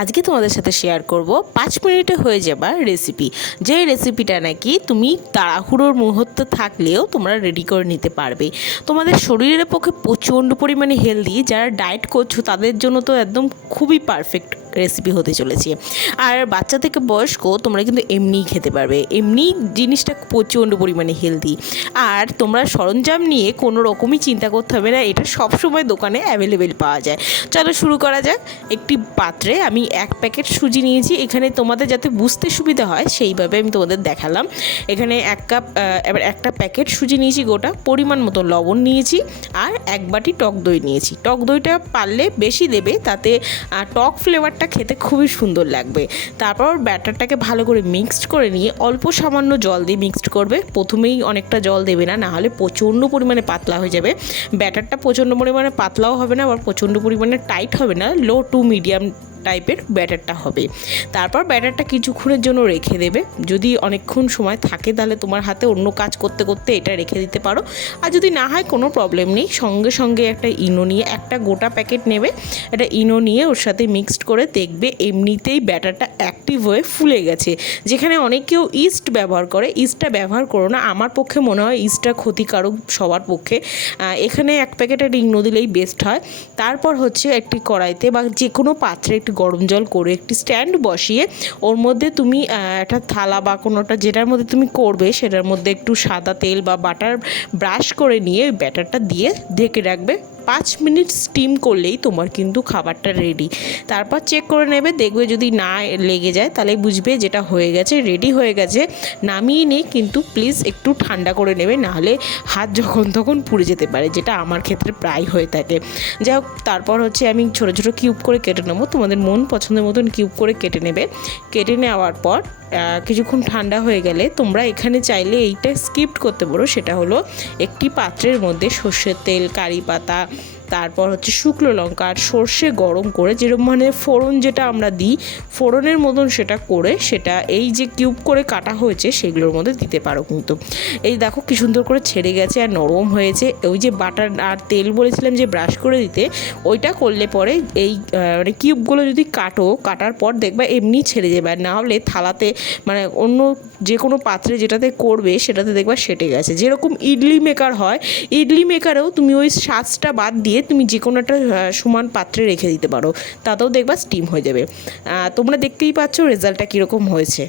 আজকে তোমাদের সাথে শেয়ার করব 5 মিনিটে হয়ে যাবা রেসিপি, যে রেসিপিটা নাকি তুমি তাড়াহুড়োর মুহূর্তে থাকলেও তোমরা রেডি করে নিতে পারবে। তোমাদের শরীরের পক্ষে প্রচণ্ড পরিমাণে হেলদি, যারা ডায়েট করছো তাদের জন্য তো একদম খুবই পারফেক্ট রেসিপি হতে চলেছে। আর বাচ্চা থেকে বয়স্ক তোমরা কিন্তু এমনিই খেতে পারবে, এমনি জিনিসটা প্রচণ্ড পরিমাণে হেলদি। আর তোমরা সরঞ্জাম নিয়ে কোনো রকমই চিন্তা করতে হবে না, এটা সবসময় দোকানে অ্যাভেলেবেল পাওয়া যায়। চলো শুরু করা যাক। একটি পাত্রে আমি 1 প্যাকেট সুজি নিয়েছি। এখানে তোমাদের যাতে বুঝতে সুবিধা হয় সেইভাবে আমি তোমাদের দেখালাম। এখানে 1 কাপ এবার একটা প্যাকেট সুজি নিয়েছি গোটা, পরিমাণ মতো লবণ নিয়েছি, আর 1 বাটি টক দই নিয়েছি। টক দইটা পারলে বেশি দেবে, তাতে টক ফ্লেভারটা খেতে খুবই সুন্দর লাগবে। তারপর ব্যাটারটাকে ভালো করে মিক্সড করে নিয়ে অল্প সামান্য জল দিয়ে মিক্সড করবে। প্রথমেই অনেকটা জল দেবে না, নাহলে প্রচণ্ড পরিমাণে পাতলা হয়ে যাবে। ব্যাটারটা প্রচণ্ড পরিমাণে পাতলাও হবে না, আবার প্রচণ্ড পরিমাণে টাইট হবে না, লো টু মিডিয়াম টাইপের ব্যাটারটা হবে। তারপর ব্যাটারটা কিছুক্ষণের জন্য রেখে দেবে। যদি অনেকক্ষণ সময় থাকে তাহলে তোমার হাতে অন্য কাজ করতে করতে এটা রেখে দিতে পারো, আর যদি না হয় কোনো প্রবলেম নেই, সঙ্গে সঙ্গে একটা ইনো নিয়ে, একটা গোটা প্যাকেট নেবে, একটা ইনো নিয়ে ওর সাথে মিক্সড করে দেখবে এমনিতেই ব্যাটারটা অ্যাক্টিভ হয়ে ফুলে গেছে। যেখানে অনেকেও ইস্ট ব্যবহার করে, ইস্টটা ব্যবহার করো না, আমার পক্ষে মনে হয় ইস্টটা ক্ষতিকারক সবার পক্ষে। এখানে 1 প্যাকেটের ইনো দিলেই বেস্ট হয়। তারপর হচ্ছে একটি কড়াইতে বা যে কোনো পাত্রে একটু গরম জল করে একটি স্ট্যান্ড বসিয়ে ওর মধ্যে তুমি একটা থালা বা কোনোটা যেটার মধ্যে তুমি করবে সেটার মধ্যে একটু সাদা তেল বা বাটার ব্রাশ করে নিয়ে ওই ব্যাটারটা দিয়ে ঢেকে রাখবে। 5 মিনিট স্টিম করলেই তোমার কিন্তু খাবারটা রেডি। তারপর চেক করে নেবে, দেখবে যদি না লেগে যায় তাহলে বুঝবে যেটা হয়ে গেছে, রেডি হয়ে গেছে। নামিয়ে নিয়ে কিন্তু প্লিজ একটু ঠান্ডা করে নেবে, নাহলে হাত যখন তখন পুড়ে যেতে পারে, যেটা আমার ক্ষেত্রে প্রায় হয়ে থাকে। যাই হোক, তারপর হচ্ছে আমি ছোটো ছোটো কিউব করে কেটে নেবো। তোমাদের মন পছন্দের মতন কিউব করে কেটে নেবে। কেটে নেওয়ার পর কিছুক্ষণ ঠান্ডা হয়ে গেলে তোমরা এখানে চাইলে এইটা স্কিপ করতে পারো। সেটা হলো একটি পাত্রের মধ্যে সর্ষের তেল, কারি পাতা, তারপর হচ্ছে শুকনো লঙ্কা আর সর্ষে গরম করে, যেরকম মানে ফোড়ন যেটা আমরা দিই ফোড়নের মতন সেটা করে, সেটা এই যে কিউব করে কাটা হয়েছে সেগুলোর মধ্যে দিতে পারো। কিন্তু এই দেখো কি সুন্দর করে ছেড়ে গেছে আর নরম হয়েছে। ওই যে বাটার আর তেল বলেছিলাম যে ব্রাশ করে দিতে, ওইটা করলে পরে এই মানে কিউবগুলো যদি কাটার পর দেখবা এমনি ছেড়ে যাবে। আর না হলে থালাতে মানে অন্য যে কোনো পাত্রে যেটাতে করবে সেটাতে দেখবা সেটে গেছে। যেরকম ইডলি মেকার হয়, ইডলি মেকারেও তুমি ওই শাঁসটা বাদ দিয়ে তুমি যে কোনো একটা সমান পাত্রে রেখে দিতে পারো, তাতেও দেখবা স্টিম হয়ে যাবে। তোমরা দেখতেই পাচ্ছ রেজাল্টটা কীরকম হয়েছে।